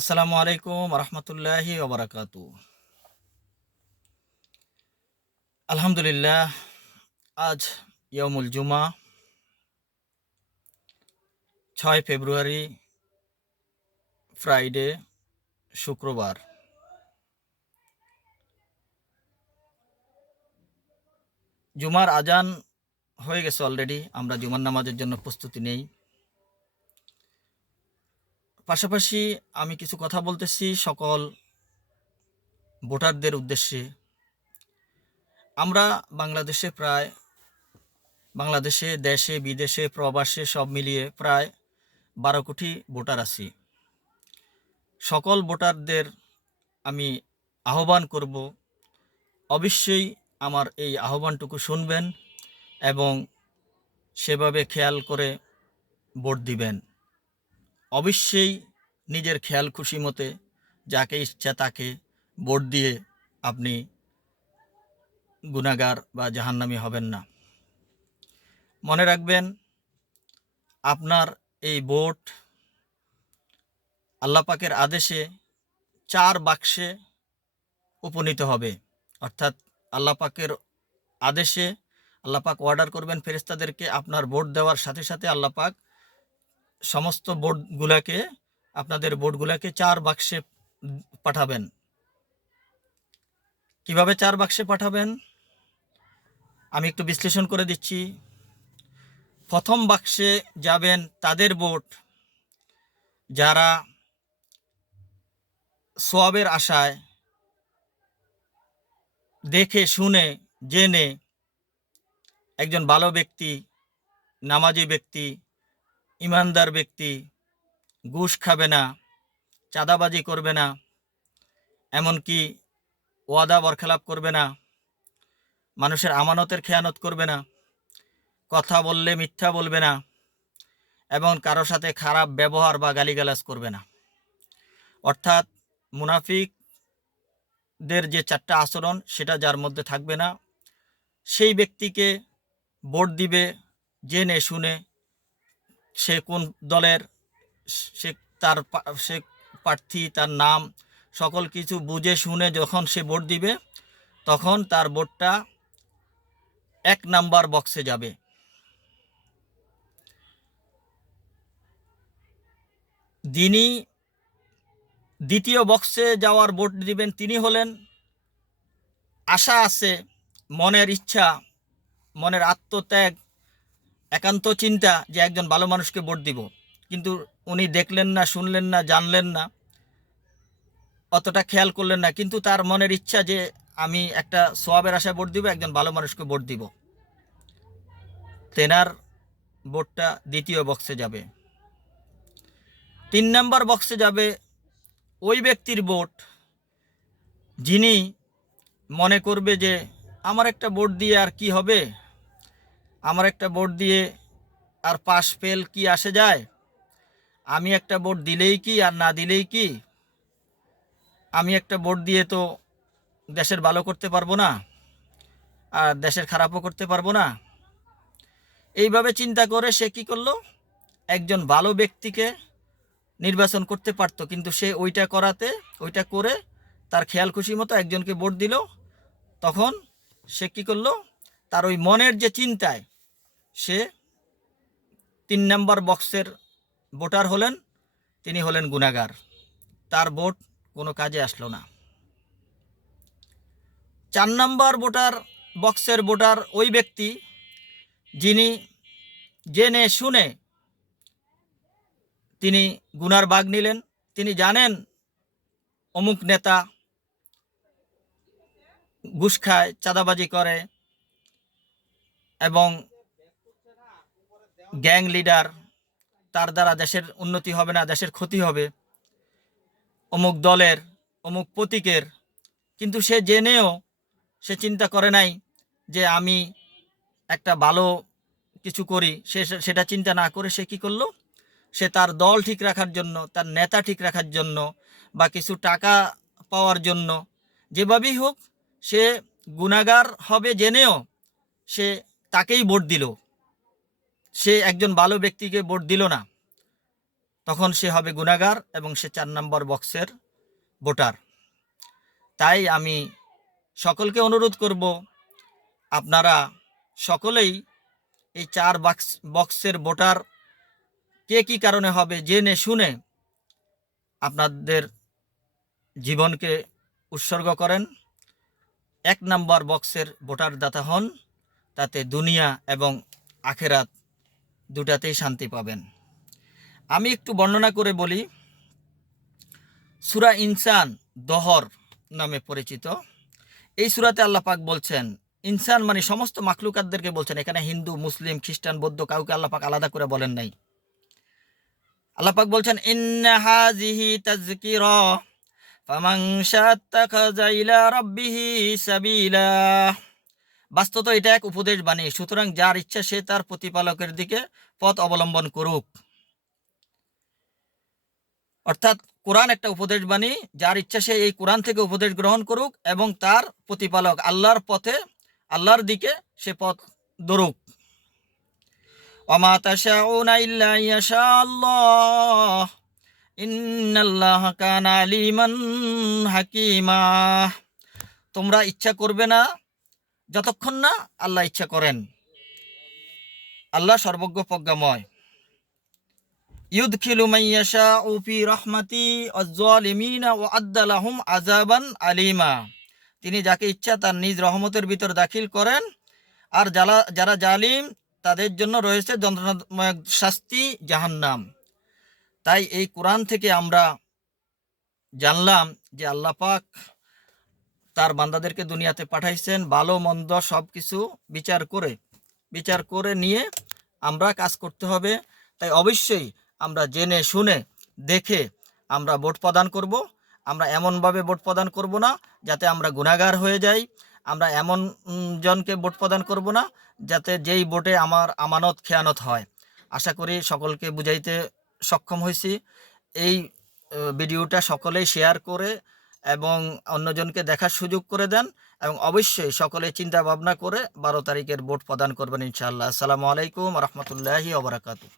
আসসালামু আলাইকুম রহমতুল্লাহি ওবরাকাতু। আলহামদুলিল্লাহ, আজ ইয়মুল জুমা 6 ফেব্রুয়ারি, ফ্রাইডে, শুক্রবার। জুমার আজান হয়ে গেছে অলরেডি। আমরা জুমার নামাজের জন্য প্রস্তুতি নেই। পাশাপাশি আমি কিছু কথা বলতেছি সকল ভোটারদের উদ্দেশ্যে। আমরা বাংলাদেশে দেশে বিদেশে প্রবাসে সব মিলিয়ে প্রায় 12 কোটি ভোটার আছি। সকল ভোটারদের আমি আহ্বান করব, অবশ্যই আমার এই আহ্বানটুকু শুনবেন এবং সেভাবে খেয়াল করে ভোট দিবেন। অবশ্যই নিজের খেয়াল খুশি মতে যাকে ইচ্ছা তাকে ভোট দিয়ে আপনি গুনাহগার বা জাহান্নামী হবেন না। মনে রাখবেন, আপনার এই ভোট আল্লাহ পাকের আদেশে 4 বাক্সে উপনীত হবে। অর্থাৎ আল্লাহ পাকের আদেশে আল্লাহ পাক অর্ডার করবেন ফেরেশতাদেরকে, আপনার ভোট দেওয়ার সাথে সাথে আল্লাহ পাক সমস্ত আপনাদের ভোটগুলাকে 4 বাক্সে পাঠাবেন। কিভাবে 4 বাক্সে পাঠাবেন আমি একটু বিশ্লেষণ করে দিচ্ছি। প্রথম বাক্সে যাবেন তাদের ভোট যারা সওয়াবের আশায় দেখে শুনে জেনে একজন ভালো ব্যক্তি, নামাজি ব্যক্তি, ইমানদার ব্যক্তি, ঘুষ খাবে না, চাঁদাবাজি করবে না, এমনকি ওয়াদা বরখেলাপ করবে না, মানুষের আমানতের খেয়ানত করবে না, কথা বললে মিথ্যা বলবে না, এবং কারো সাথে খারাপ ব্যবহার বা গালিগালাজ করবে না। অর্থাৎ মুনাফিকদের যে 4টা আচরণ সেটা যার মধ্যে থাকবে না, সেই ব্যক্তিকে ভোট দিবে জেনে শুনে। সে কোন দলের, সে সে প্রার্থী, তার নাম সকল কিছু বুঝে শুনে যখন সে ভোট দিবে তখন তার ভোটটা 1 নাম্বার বক্সে যাবে। যিনি দ্বিতীয় বক্সে যাওয়ার ভোট দিবেন তিনি হলেন, আশা আছে, মনের ইচ্ছা, মনের আত্মত্যাগ, একান্ত চিন্তা যে একজন ভালো মানুষকে ভোট দিব, কিন্তু উনি দেখলেন না, শুনলেন না, জানলেন না, অতটা খেয়াল করলেন না, কিন্তু তার মনের ইচ্ছা যে আমি একটা সওয়াবের আশায় ভোট দিব, একজন ভালো মানুষকে ভোট দিব। তেনার ভোটটা দ্বিতীয় বক্সে যাবে। 3 নাম্বার বক্সে যাবে ওই ব্যক্তির ভোট যিনি মনে করবে যে আমার একটা ভোট দিয়ে আর কি হবে, আমার একটা ভোট দিয়ে আর পাশ ফেল কি আসে যায়, আমি একটা ভোট দিলেই কি আর না দিলেই কি, আমি একটা ভোট দিয়ে তো দেশের ভালো করতে পারবো না আর দেশের খারাপও করতে পারবো না। এইভাবে চিন্তা করে সে কি করলো, একজন ভালো ব্যক্তিকে নির্বাচন করতে পারতো, কিন্তু সে ওইটা করে তার খেয়াল খুশি মতো একজনকে ভোট দিল। তখন সে কি করলো, তার ওই মনের যে চিন্তায় সে 3 নাম্বার বক্সের ভোটার হলেন, তিনি হলেন গুনাহগার। তার ভোট কোনো কাজে আসলো না। 4 নাম্বার বক্সের ভোটার ওই ব্যক্তি যিনি জেনে শুনে তিনি গুনার ভাগ নিলেন। তিনি জানেন অমুক নেতা ঘুষ খায়, চাঁদাবাজি করে এবং গ্যাং লিডার, তার দ্বারা দেশের উন্নতি হবে না, দেশের ক্ষতি হবে, অমুক দলের, অমুক প্রতীকের। কিন্তু সে জেনেও সে চিন্তা করে নাই যে আমি একটা ভালো কিছু করি। সেটা চিন্তা না করে সে কি করলো, সে তার দল ঠিক রাখার জন্য, তার নেতা ঠিক রাখার জন্য বা কিছু টাকা পাওয়ার জন্য যেভাবেই হোক সে গুনাহগার হবে জেনেও সে তাকেই ভোট দিল, সে একজন ভালো ব্যক্তিকে ভোট দিল না। তখন সে হবে গুনাহগার এবং সে 4 নম্বর বক্সের ভোটার। তাই আমি সকলকে অনুরোধ করব, আপনারা সকলেই এই 4 বক্সের ভোটার কে কী কারণে হবে জেনে শুনে আপনাদের জীবনকে উৎসর্গ করেন। 1 নম্বর বক্সের ভোটার দাতা হন, তাতে দুনিয়া এবং আখেরাত দুটাতেই শান্তি পাবেন। আমি একটু বর্ণনা করে বলি। সূরা ইনসান দহর নামে পরিচিত। এই সূরাতে আল্লাহ পাক বলছেন, ইনসান মানে সমস্ত মাখলুকাতদেরকে বলছেন। এখানে হিন্দু, মুসলিম, খ্রিস্টান, বৌদ্ধ কাউকে আল্লাহ পাক আলাদা করে বলেন নাই। আল্লাহ পাক বলছেন, ইন্না হাযিহি তাযকিরা ফামান শাত্তাখাযা ইলা রাব্বিহি সাবিলা। বাস্তবত এটা এক উপদেশ বাণী, সুতরাং যার ইচ্ছা সে তার প্রতিপালকের দিকে পথ অবলম্বন করুক। অর্থাৎ কোরআন একটা উপদেশ বাণী, যার ইচ্ছা সে এই কোরআন থেকে উপদেশ গ্রহণ করুক এবং তার প্রতিপালক আল্লাহর পথে, আল্লাহর দিকে সে পথ ধরুক। ওয়ামা তাশাউনা ইল্লা ইয়াশা আল্লাহ ইন্নাল্লাহা কানা আলিমান হাকিমা। তোমরা ইচ্ছা করবে না যতক্ষণ না আল্লাহ ইচ্ছা করেন। আল্লাহ সর্বজ্ঞ প্রজ্ঞাময়। ইউদখিলু মান ইয়াশাউ ফি রাহমাতি আয-যালিমিনা ওয়া আদ্দা লাহুম আযাবান আলিমা। তিনি যাকে ইচ্ছা তার নিজ রহমতের ভিতর দাখিল করেন, আর যারা জালিম তাদের জন্য রয়েছে যন্ত্রণাময় শাস্তি, জাহান্নাম। তাই এই কোরআন থেকে আমরা জানলাম যে আল্লাহ পাক তার বান্দাদেরকে দুনিয়াতে পাঠাইছেন ভালো মন্দ সব কিছু বিচার করে নিয়ে আমরা কাজ করতে হবে। তাই অবশ্যই আমরা জেনে শুনে দেখে আমরা ভোট প্রদান করব। আমরা এমনভাবে ভোট প্রদান করব না যাতে আমরা গুনাহগার হয়ে যাই। আমরা এমন জনকে ভোট প্রদান করব না যাতে যেই ভোটে আমার আমানত খেয়ানত হয়। আশা করি সকলকে বুঝাইতে সক্ষম হয়েছি। এই ভিডিওটা সকলেই শেয়ার করে এবং অন্যজনকে দেখার সুযোগ করে দেন, এবং অবশ্যই সকলে চিন্তা ভাবনা করে 12 তারিখের ভোট প্রদান করবেন ইনশাআল্লাহ। আসসালামু আলাইকুম ওয়া রাহমাতুল্লাহি ওয়া বারাকাতুহু।